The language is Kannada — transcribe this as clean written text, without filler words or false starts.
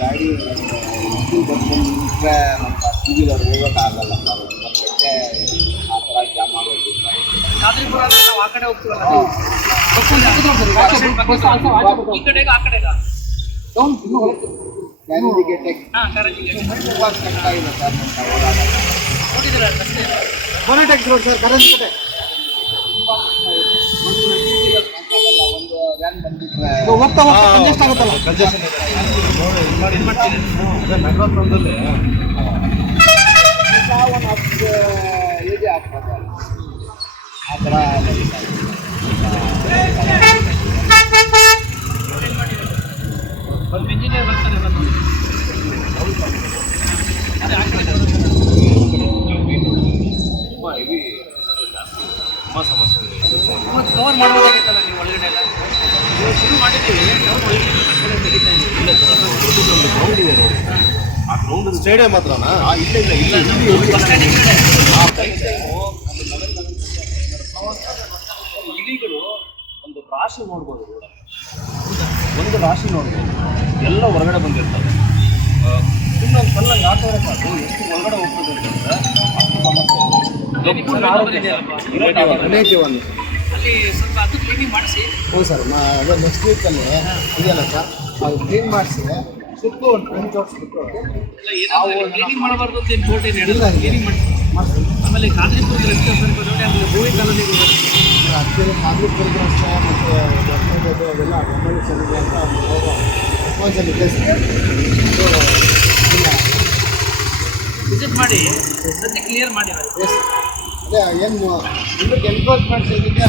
ಗಾಡಿ ಬಂದುಬಿಟ್ರೆ ನಮ್ಮ ಟೂ ವೀಲರ್ ಹೋಗೋಕ್ಕಾಗಲ್ಲ ಸರ್. ಒಂದು ಗಂಟೆ ಆ ಥರ ಜಾಮ್ ಆಗೋದು. ಖಾದ್ರಿಪುರ ಅಂದ್ರೆ ನಾವು ಆ ಕಡೆ ಹೋಗ್ತೀವಲ್ಲ, ಈ ಕಡೆಗ ಆ ಕಡೆಗ ಕ್ಯಾನಡಿ ಗೇಟೆಗೆ ಹಾಂ ಕಾರಂಜಿ ಗೇಟ್ ತುಂಬ ಕಟ್ಟಾಗಿದೆ ಸರ್. ನಮ್ಮ ಹೋದಾಗ ನೋಡಿದ್ರೆ ರಸ್ತೆ ಮೊನೆಟೆಕ್ಸ್ ರೋಡ್ ಸರ್, ಕರಂಜಿ ಕಡೆ ಒಂದು ವ್ಯಾನ್ ಬಂದುಬಿಟ್ರೆ ಹೋಗ್ತಾ ಹೋಗ್ತಾ ಕಂಜೆಸ್ಟ್ ಆಗುತ್ತಲ್ಲ. ನಗರದಲ್ಲಿ ಒಂದು 10 ಏಜೆ ಆಗ್ತದೆ ಆ ಥರ ನಡೀತಾ ಇದೆ. ಒಂದು ಇಂಜಿನಿಯರ್ ಬರ್ತಾರೆ ಬಂದು ಅದೇ ಆ ಕಡೆ ತುಂಬ ಹೆವಿ ತುಂಬ ಸಮಸ್ಯೆ ಇದೆ. ಮತ್ತು ಕವರ್ ಮಾಡ್ಬೋದಾಗಿತ್ತಲ್ಲ ನೀವು ಒಳಗಡೆ ಎಲ್ಲ ಶುರು ಮಾಡಿದ್ದೀವಿ. ಕವರ್ ಒಳಗಡೆ ತೆಗಿತಾ ಇದ್ದೀವಿ. ಇಲ್ಲ ಸರ್, ಒಂದು ಗ್ರೌಂಡ್ ಇದೆ ನೋಡಿ, ಆ ಗ್ರೌಂಡ್ ಸ್ಟೇಡಿಯಂ ಹತ್ರನಾ? ಇಲ್ಲ ಇಲ್ಲ ಇಲ್ಲ, ಬಸ್ ಸ್ಟ್ಯಾಂಡ್ ಈ ಕಡೆ ಆ ಟೈಮ್ ಇಲಿಗಳು ಒಂದು ರಾಶಿ ನೋಡ್ಬೋದು ರೋಡಲ್ಲಿ, ಒಂದು ರಾಶಿ ನೋಡ್ಬೋದು, ಎಲ್ಲ ಹೊರಗಡೆ ಬಂದಿರ್ತವೆ. ಇನ್ನೊಂದು ಸಲ ಆಟೋರೆ ಸಾಕು, ಎಷ್ಟು ಹೊರಗಡೆ ಹೋಗ್ತದೆ ಅಂತಂದ್ರೆ ಅಷ್ಟು ಸಮಸ್ಯೆ. ಅಲ್ಲಿ ಸ್ವಲ್ಪ ಅದು ಕ್ಲೀನಿಂಗ್ ಮಾಡಿಸಿ. ಹ್ಞೂ ಸರ್, ಅದೇ ನೆಕ್ಸ್ಟ್ ವೀಕಲ್ಲಿ ಇದೆಯಲ್ಲ ಸರ್, ಅದು ಕ್ಲೀನ್ ಮಾಡಿಸಿ ಸುತ್ತು ಒಂದು ಪ್ರಿಂಟ್ ಹೊಡಿಸ್ಬಿಟ್ಟು ಕ್ಲೀನಿಂಗ್ ಮಾಡಬಾರ್ದು ಅಂತ ಏನು ಬೋರ್ಡ್ ಏನು ಹೇಳಿಲ್ಲ. ಕ್ಲೀನಿಂಗ್ ಮಾಡಿಸಿ. ಆಮೇಲೆ ಖಾದ್ರಿಪುರದ ರಸ್ತೆ ಸ್ವಲ್ಪ ನೋಡಿ, ಆಮೇಲೆ ಭೂಮಿ ಕಾಲೋನಿಗೆ ಆ್ಯಕ್ಚುಲಿ ಕಾಂಗ್ರೆಸ್ ಅಷ್ಟೇ ಮತ್ತು ಅವೆಲ್ಲ ಗಮನ ಸರಿದೆ ಅಂತ ಹೋಗೋ ಒಂದ್ಸಲ ಇದೆ ಸರ್. ವಿಸಿಟ್ ಮಾಡಿ ಸದ್ಯ ಕ್ಲಿಯರ್ ಮಾಡಿ. ಎಸ್, ಅದೇ ಏನು ಇದಕ್ಕೆ ಎನ್ಕ್ರೋಚ್ಮೆಂಟ್ಸ್ ಇದಕ್ಕೆ